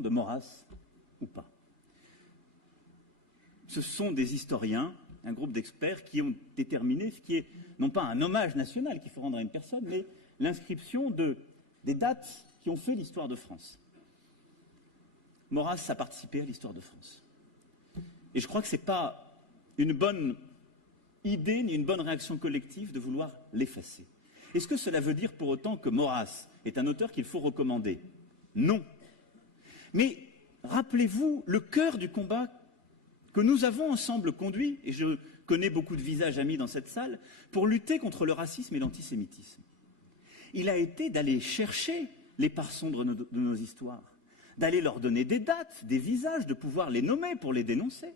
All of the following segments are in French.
de Maurras ou pas. Ce sont des historiens, un groupe d'experts qui ont déterminé ce qui est non pas un hommage national qu'il faut rendre à une personne, mais l'inscription des dates qui ont fait l'histoire de France. Maurras a participé à l'histoire de France. Et je crois que ce n'est pas une bonne idée ni une bonne réaction collective de vouloir l'effacer. Est-ce que cela veut dire pour autant que Maurras est un auteur qu'il faut recommander? Non. Mais rappelez-vous le cœur du combat que nous avons ensemble conduit, et je connais beaucoup de visages amis dans cette salle, pour lutter contre le racisme et l'antisémitisme. Il a été d'aller chercher les parts sombres de nos histoires, d'aller leur donner des dates, des visages, de pouvoir les nommer pour les dénoncer.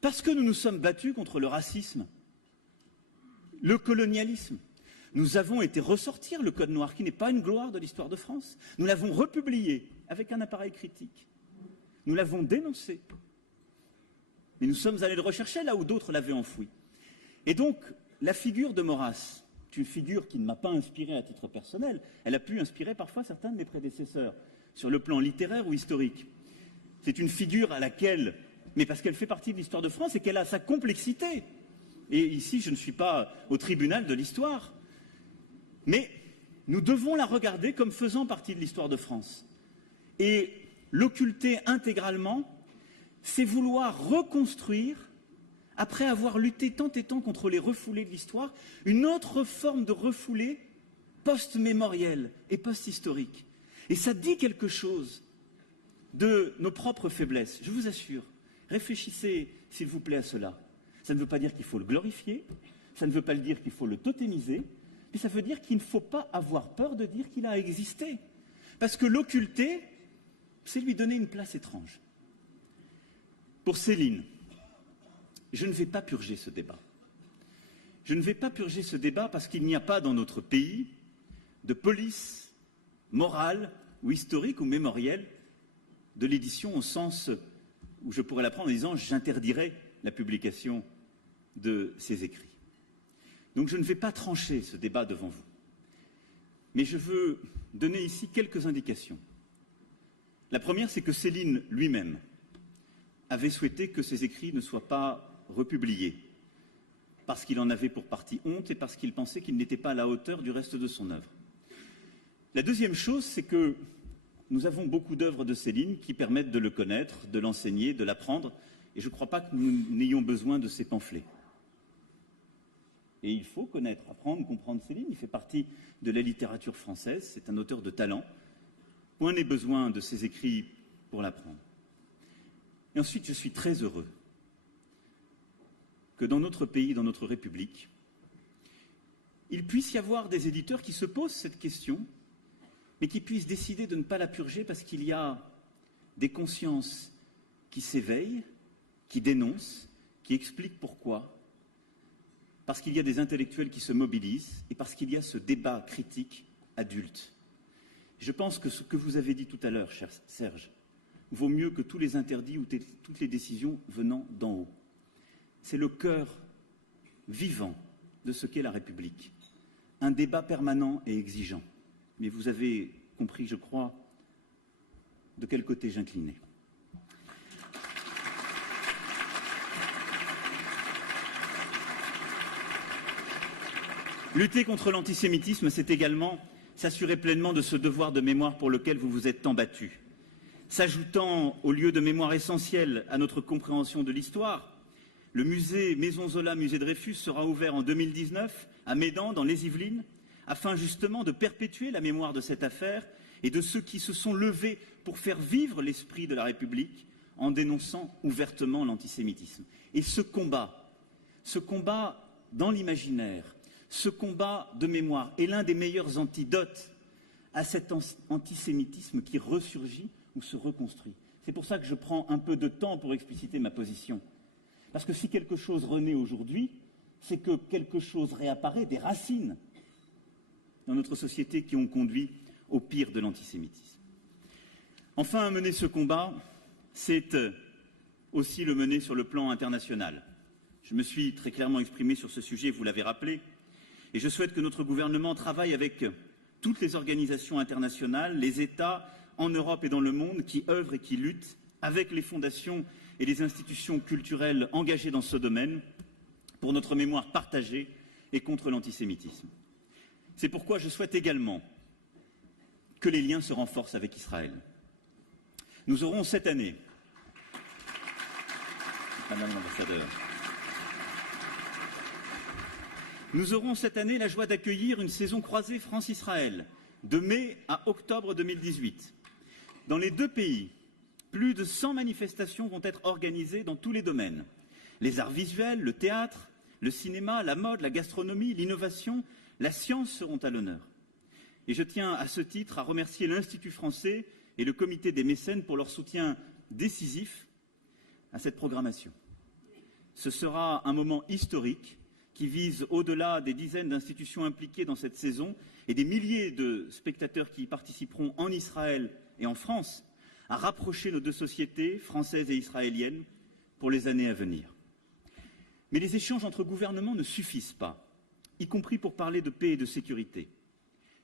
Parce que nous nous sommes battus contre le racisme, le colonialisme. Nous avons été ressortir le Code noir, qui n'est pas une gloire de l'histoire de France. Nous l'avons republié avec un appareil critique. Nous l'avons dénoncé. Mais nous sommes allés le rechercher là où d'autres l'avaient enfoui. Et donc, la figure de Maurras, c'est une figure qui ne m'a pas inspiré à titre personnel. Elle a pu inspirer parfois certains de mes prédécesseurs, sur le plan littéraire ou historique. C'est une figure à laquelle, mais parce qu'elle fait partie de l'histoire de France et qu'elle a sa complexité. Et ici, je ne suis pas au tribunal de l'histoire. Mais nous devons la regarder comme faisant partie de l'histoire de France. Et l'occulter intégralement, c'est vouloir reconstruire, après avoir lutté tant et tant contre les refoulés de l'histoire, une autre forme de refoulé post-mémorielle et post-historique. Et ça dit quelque chose de nos propres faiblesses, je vous assure. Réfléchissez, s'il vous plaît, à cela. Ça ne veut pas dire qu'il faut le glorifier, ça ne veut pas dire qu'il faut le totémiser, mais ça veut dire qu'il ne faut pas avoir peur de dire qu'il a existé. Parce que l'occulter, c'est lui donner une place étrange. Pour Céline, je ne vais pas purger ce débat. Je ne vais pas purger ce débat parce qu'il n'y a pas dans notre pays de police morale ou historique ou mémorielle de l'édition au sens où je pourrais la prendre en disant « j'interdirai la publication de ces écrits ». Donc je ne vais pas trancher ce débat devant vous. Mais je veux donner ici quelques indications. La première, c'est que Céline lui-même avait souhaité que ses écrits ne soient pas republiés, parce qu'il en avait pour partie honte et parce qu'il pensait qu'il n'était pas à la hauteur du reste de son œuvre. La deuxième chose, c'est que nous avons beaucoup d'œuvres de Céline qui permettent de le connaître, de l'enseigner, de l'apprendre, et je ne crois pas que nous n'ayons besoin de ces pamphlets. Et il faut connaître, apprendre, comprendre Céline. Il fait partie de la littérature française, c'est un auteur de talent. Point n'est besoin de ses écrits pour l'apprendre. Et ensuite, je suis très heureux que dans notre pays, dans notre République, il puisse y avoir des éditeurs qui se posent cette question, mais qui puissent décider de ne pas la purger parce qu'il y a des consciences qui s'éveillent, qui dénoncent, qui expliquent pourquoi, parce qu'il y a des intellectuels qui se mobilisent et parce qu'il y a ce débat critique adulte. Je pense que ce que vous avez dit tout à l'heure, cher Serge, vaut mieux que tous les interdits ou toutes les décisions venant d'en haut. C'est le cœur vivant de ce qu'est la République. Un débat permanent et exigeant. Mais vous avez compris, je crois, de quel côté j'inclinais. Lutter contre l'antisémitisme, c'est également s'assurer pleinement de ce devoir de mémoire pour lequel vous vous êtes tant battus. S'ajoutant au lieu de mémoire essentiel à notre compréhension de l'histoire, le musée Maison Zola, musée Dreyfus, sera ouvert en 2019 à Médan, dans les Yvelines, afin justement de perpétuer la mémoire de cette affaire et de ceux qui se sont levés pour faire vivre l'esprit de la République en dénonçant ouvertement l'antisémitisme. Et ce combat dans l'imaginaire, ce combat de mémoire est l'un des meilleurs antidotes à cet antisémitisme qui ressurgit ou se reconstruit. C'est pour ça que je prends un peu de temps pour expliciter ma position. Parce que si quelque chose renaît aujourd'hui, c'est que quelque chose réapparaît, des racines dans notre société qui ont conduit au pire de l'antisémitisme. Enfin, mener ce combat, c'est aussi le mener sur le plan international. Je me suis très clairement exprimé sur ce sujet, vous l'avez rappelé, et je souhaite que notre gouvernement travaille avec toutes les organisations internationales, les États, en Europe et dans le monde qui œuvrent et qui luttent avec les fondations et les institutions culturelles engagées dans ce domaine pour notre mémoire partagée et contre l'antisémitisme. C'est pourquoi je souhaite également que les liens se renforcent avec Israël. Nous aurons cette année, Madame l'ambassadeur, nous aurons cette année la joie d'accueillir une saison croisée France-Israël, de mai à octobre 2018. Dans les deux pays, plus de 100 manifestations vont être organisées dans tous les domaines. Les arts visuels, le théâtre, le cinéma, la mode, la gastronomie, l'innovation, la science seront à l'honneur. Et je tiens à ce titre à remercier l'Institut français et le comité des mécènes pour leur soutien décisif à cette programmation. Ce sera un moment historique qui vise, au-delà des dizaines d'institutions impliquées dans cette saison et des milliers de spectateurs qui y participeront en Israël et en France, à rapprocher nos deux sociétés, françaises et israéliennes, pour les années à venir. Mais les échanges entre gouvernements ne suffisent pas, y compris pour parler de paix et de sécurité.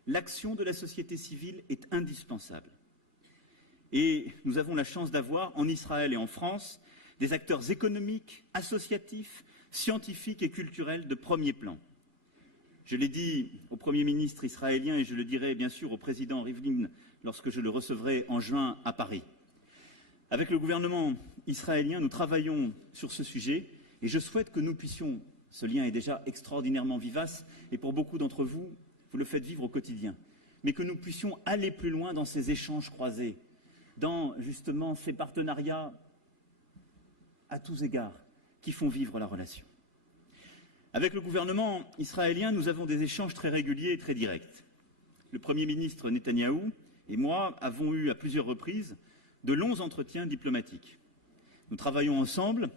L'action de la société civile est indispensable. Et nous avons la chance d'avoir, en Israël et en France, des acteurs économiques, associatifs, scientifiques et culturels de premier plan. Je l'ai dit au Premier ministre israélien et je le dirai bien sûr au président Rivlin lorsque je le recevrai en juin à Paris. Avec le gouvernement israélien, nous travaillons sur ce sujet et je souhaite que nous puissions, ce lien est déjà extraordinairement vivace et pour beaucoup d'entre vous, vous le faites vivre au quotidien, mais que nous puissions aller plus loin dans ces échanges croisés, dans justement ces partenariats à tous égards qui font vivre la relation. Avec le gouvernement israélien, nous avons des échanges très réguliers et très directs. Le Premier ministre Netanyahou et moi avons eu à plusieurs reprises de longs entretiens diplomatiques. Nous travaillons ensemble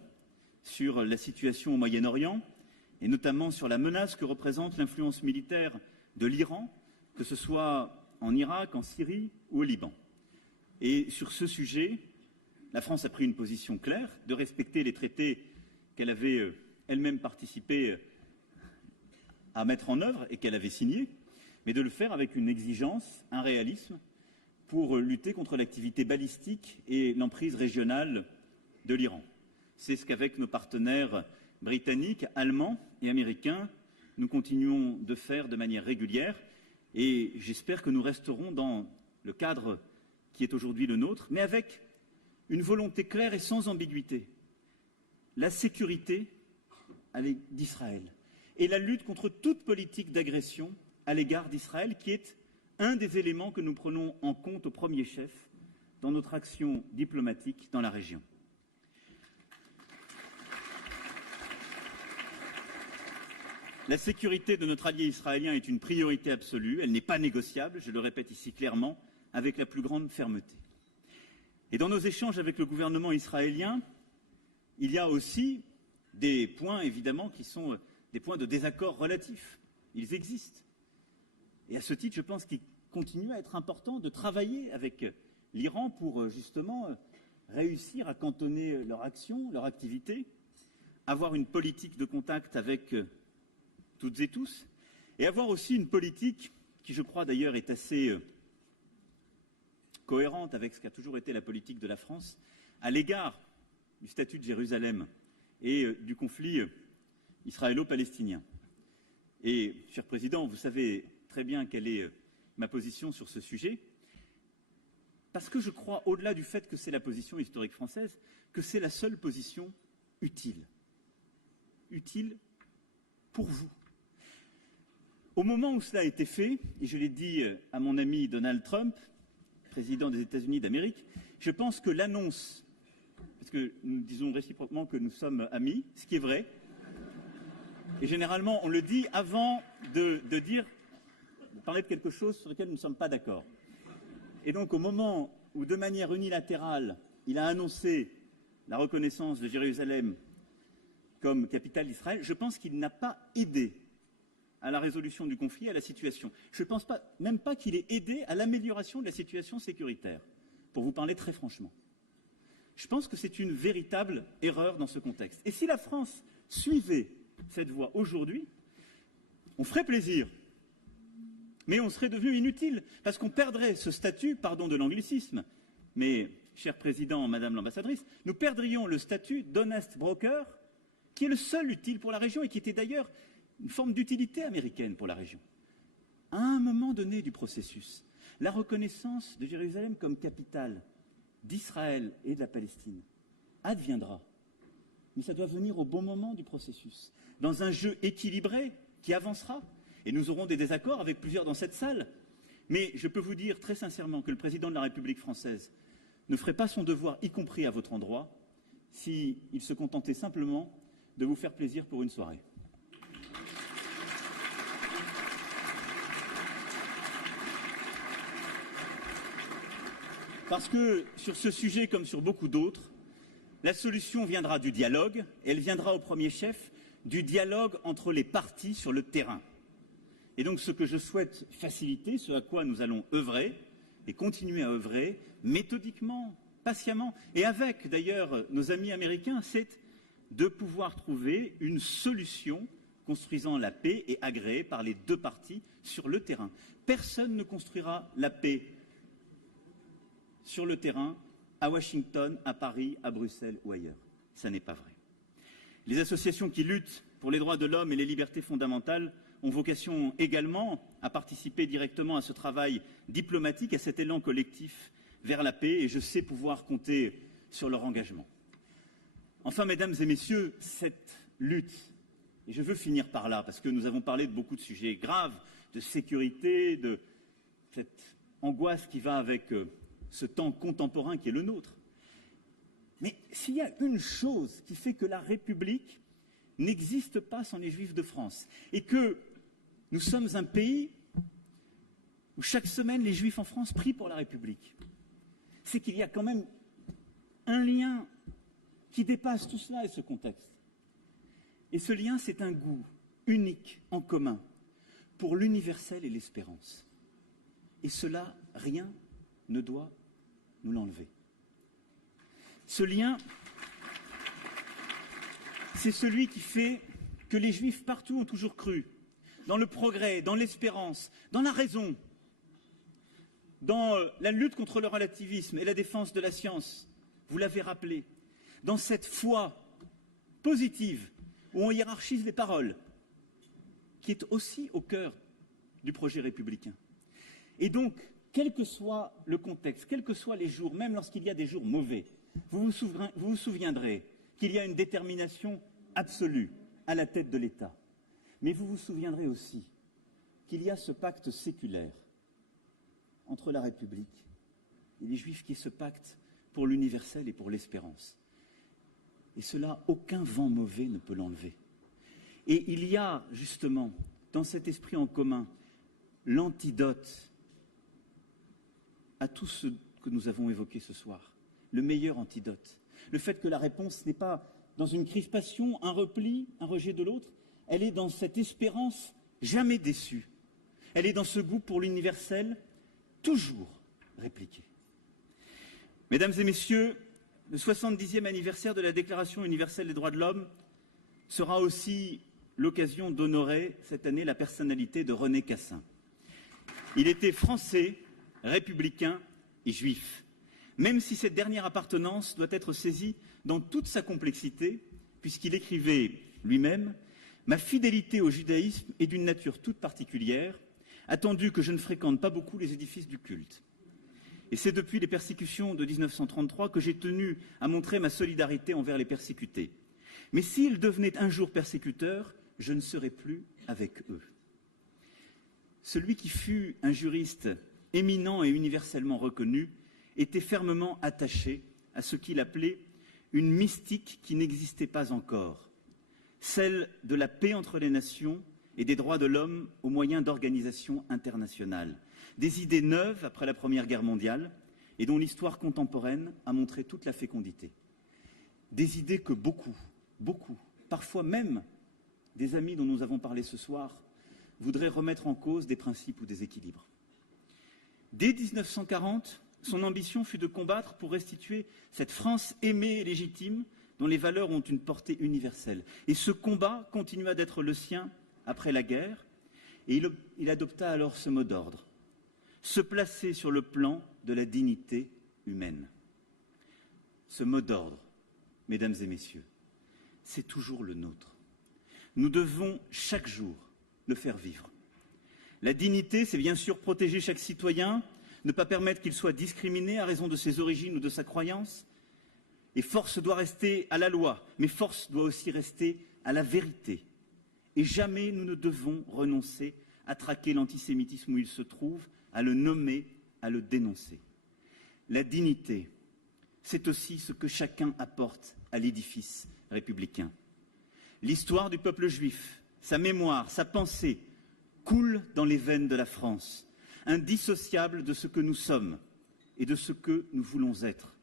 sur la situation au Moyen-Orient et notamment sur la menace que représente l'influence militaire de l'Iran, que ce soit en Irak, en Syrie ou au Liban. Et sur ce sujet, la France a pris une position claire de respecter les traités qu'elle avait elle-même participé à mettre en œuvre et qu'elle avait signés, mais de le faire avec une exigence, un réalisme, pour lutter contre l'activité balistique et l'emprise régionale de l'Iran. C'est ce qu'avec nos partenaires britanniques, allemands et américains, nous continuons de faire de manière régulière et j'espère que nous resterons dans le cadre qui est aujourd'hui le nôtre, mais avec une volonté claire et sans ambiguïté. La sécurité d'Israël et la lutte contre toute politique d'agression à l'égard d'Israël qui est un des éléments que nous prenons en compte au premier chef dans notre action diplomatique dans la région. La sécurité de notre allié israélien est une priorité absolue, elle n'est pas négociable, je le répète ici clairement, avec la plus grande fermeté. Et dans nos échanges avec le gouvernement israélien, il y a aussi des points, évidemment, qui sont des points de désaccord relatifs. Ils existent. Et à ce titre, je pense qu'il continue à être important de travailler avec l'Iran pour, justement, réussir à cantonner leur action, leur activité, avoir une politique de contact avec toutes et tous, et avoir aussi une politique qui, je crois d'ailleurs, est assez cohérente avec ce qu'a toujours été la politique de la France, à l'égard du statut de Jérusalem et du conflit israélo-palestinien. Et, cher Président, vous savez très bien quelle est ma position sur ce sujet, parce que je crois, au-delà du fait que c'est la position historique française, que c'est la seule position utile. Utile pour vous. Au moment où cela a été fait, et je l'ai dit à mon ami Donald Trump, président des États-Unis d'Amérique, je pense que l'annonce, parce que nous disons réciproquement que nous sommes amis, ce qui est vrai, et généralement on le dit avant de parler de quelque chose sur lequel nous ne sommes pas d'accord. Et donc au moment où de manière unilatérale, il a annoncé la reconnaissance de Jérusalem comme capitale d'Israël, je pense qu'il n'a pas aidé à la résolution du conflit, à la situation. Je ne pense même pas qu'il ait aidé à l'amélioration de la situation sécuritaire, pour vous parler très franchement. Je pense que c'est une véritable erreur dans ce contexte. Et si la France suivait cette voie aujourd'hui, on ferait plaisir Mais on serait devenu inutile, parce qu'on perdrait ce statut, pardon de l'anglicisme, mais, cher président, madame l'ambassadrice, nous perdrions le statut d'honest broker, qui est le seul utile pour la région et qui était d'ailleurs une forme d'utilité américaine pour la région. À un moment donné du processus, la reconnaissance de Jérusalem comme capitale d'Israël et de la Palestine adviendra. Mais ça doit venir au bon moment du processus, dans un jeu équilibré qui avancera. Et nous aurons des désaccords avec plusieurs dans cette salle. Mais je peux vous dire très sincèrement que le président de la République française ne ferait pas son devoir, y compris à votre endroit, s'il se contentait simplement de vous faire plaisir pour une soirée. Parce que sur ce sujet, comme sur beaucoup d'autres, la solution viendra du dialogue, et elle viendra au premier chef du dialogue entre les partis sur le terrain. Et donc ce que je souhaite faciliter, ce à quoi nous allons œuvrer, et continuer à œuvrer, méthodiquement, patiemment, et avec d'ailleurs nos amis américains, c'est de pouvoir trouver une solution construisant la paix et agréée par les deux parties sur le terrain. Personne ne construira la paix sur le terrain à Washington, à Paris, à Bruxelles ou ailleurs. Ça n'est pas vrai. Les associations qui luttent pour les droits de l'homme et les libertés fondamentales ont vocation également à participer directement à ce travail diplomatique, à cet élan collectif vers la paix, et je sais pouvoir compter sur leur engagement. Enfin, mesdames et messieurs, cette lutte, et je veux finir par là, parce que nous avons parlé de beaucoup de sujets graves, de sécurité, de cette angoisse qui va avec ce temps contemporain qui est le nôtre. Mais s'il y a une chose qui fait que la République n'existe pas sans les Juifs de France, et que nous sommes un pays où chaque semaine les Juifs en France prient pour la République, c'est qu'il y a quand même un lien qui dépasse tout cela et ce contexte. Et ce lien, c'est un goût unique en commun pour l'universel et l'espérance. Et cela, rien ne doit nous l'enlever. Ce lien, c'est celui qui fait que les Juifs partout ont toujours cru dans le progrès, dans l'espérance, dans la raison, dans la lutte contre le relativisme et la défense de la science. Vous l'avez rappelé, dans cette foi positive où on hiérarchise les paroles, qui est aussi au cœur du projet républicain. Et donc, quel que soit le contexte, quels que soient les jours, même lorsqu'il y a des jours mauvais, vous vous souviendrez qu'il y a une détermination absolue à la tête de l'État. Mais vous vous souviendrez aussi qu'il y a ce pacte séculaire entre la République et les Juifs, qui est ce pacte pour l'universel et pour l'espérance. Et cela, aucun vent mauvais ne peut l'enlever. Et il y a justement, dans cet esprit en commun, l'antidote à tout ce que nous avons évoqué ce soir. Le meilleur antidote. Le fait que la réponse n'est pas dans une crispation, un repli, un rejet de l'autre. Elle est dans cette espérance jamais déçue. Elle est dans ce goût pour l'universel, toujours répliqué. Mesdames et messieurs, le 70e anniversaire de la Déclaration universelle des droits de l'homme sera aussi l'occasion d'honorer cette année la personnalité de René Cassin. Il était français, républicain et juif. Même si cette dernière appartenance doit être saisie dans toute sa complexité, puisqu'il écrivait lui-même « Ma fidélité au judaïsme est d'une nature toute particulière, attendu que je ne fréquente pas beaucoup les édifices du culte. Et c'est depuis les persécutions de 1933 que j'ai tenu à montrer ma solidarité envers les persécutés. Mais s'ils devenaient un jour persécuteurs, je ne serais plus avec eux. » Celui qui fut un juriste éminent et universellement reconnu était fermement attaché à ce qu'il appelait une mystique qui n'existait pas encore, celle de la paix entre les nations et des droits de l'homme au moyen d'organisations internationales, des idées neuves après la Première Guerre mondiale et dont l'histoire contemporaine a montré toute la fécondité. Des idées que beaucoup, parfois même des amis dont nous avons parlé ce soir, voudraient remettre en cause des principes ou des équilibres. Dès 1940, son ambition fut de combattre pour restituer cette France aimée et légitime dont les valeurs ont une portée universelle. Et ce combat continua d'être le sien après la guerre. Et il adopta alors ce mot d'ordre: se placer sur le plan de la dignité humaine. Ce mot d'ordre, mesdames et messieurs, c'est toujours le nôtre. Nous devons chaque jour le faire vivre. La dignité, c'est bien sûr protéger chaque citoyen, ne pas permettre qu'il soit discriminé à raison de ses origines ou de sa croyance. Et force doit rester à la loi, mais force doit aussi rester à la vérité. Et jamais nous ne devons renoncer à traquer l'antisémitisme où il se trouve, à le nommer, à le dénoncer. La dignité, c'est aussi ce que chacun apporte à l'édifice républicain. L'histoire du peuple juif, sa mémoire, sa pensée, coule dans les veines de la France, indissociable de ce que nous sommes et de ce que nous voulons être.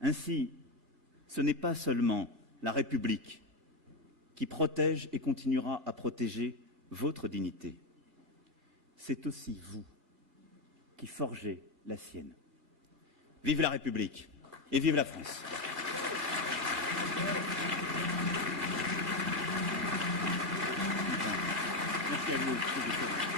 Ainsi, ce n'est pas seulement la République qui protège et continuera à protéger votre dignité, c'est aussi vous qui forgez la sienne. Vive la République et vive la France. Merci à vous.